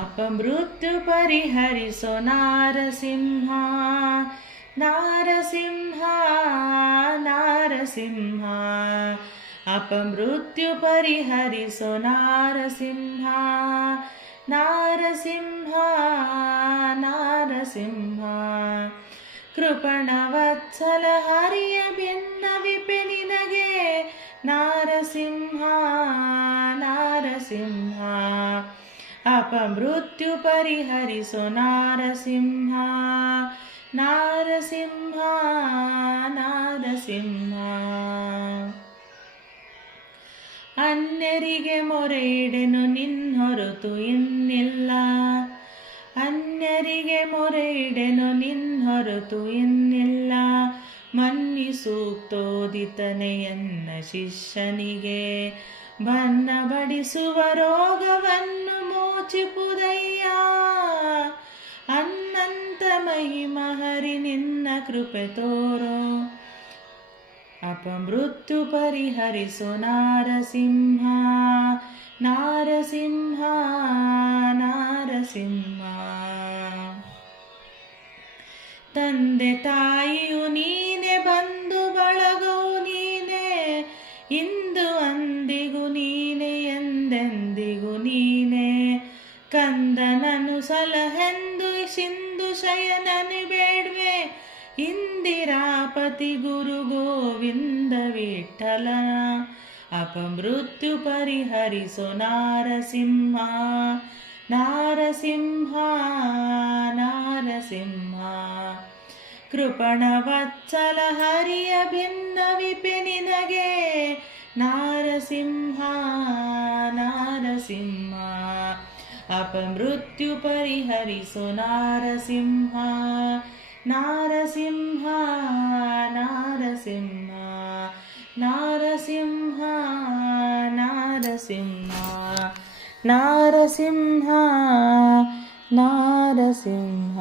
अपमृत्यु परिहरिसो नारसिंह नारसिंह नारसिंह अपमृत्यु परिहरिसो नारसिंह नारसिंह नारसिंह कृपणवत्सल हरिय भिन्नविपे निनगे नारसिंह नारसिंह अपमृत्यु परिहरिसो नारसिंह नारसिंह नारसिंह अन्यरिगे ಮೊರೆಯಿಡೆನು ನಿನ್ನೊರತು ಇನ್ನಿಲ್ಲ ಅನ್ಯರಿಗೆ ಮೊರೆಯಿಡೆನು ನಿನ್ನೊರತು ಇನ್ನಿಲ್ಲ ಮನ್ನಿಸೂಕ್ತೋದಿತನೆ ಎನ್ನ ಶಿಷ್ಯನಿಗೆ ಬನ್ನ ಬಡಿಸುವ ರೋಗವನ್ನು ಮೋಚಿಪುದಯ್ಯ ಅನ್ನಂತ ಮಹಿಮ ಹರಿ ನಿನ್ನ ಕೃಪೆ ತೋರೋ अपमृत्यु परिहरिसो नारसिंह नारसिंह नारसिंह ತಂದೆ ತಾಯಿಯು ನೀನೆ ಬಂಧು ಬಳಗವು ನೀನೆ ಇಂದು ಅಂದಿಗೂ ನೀನೆ ಎಂದೆಂದಿಗೂ ನೀನೆ ಕಂದನನು ಸಲಹೆಂದು ಸಿಂಧು ಶಯನನು ಬೇಡ್ವೆ ಇಂದಿರಾಪತಿ ಗುರು ಗೋವಿಂದ ವಿಠಲನ अपमृत्यु परिहरिसो नारसिंह नारसिंह नारसिंह कृपणवत्सल हरिय भिन्नविपे निनगे नारसिंह नारसिंह अपमृत्यु परिहरिसो नारसिंह नारसिंह नारसिंह नारसिंह नारसिंह नारसिंह नारसिंह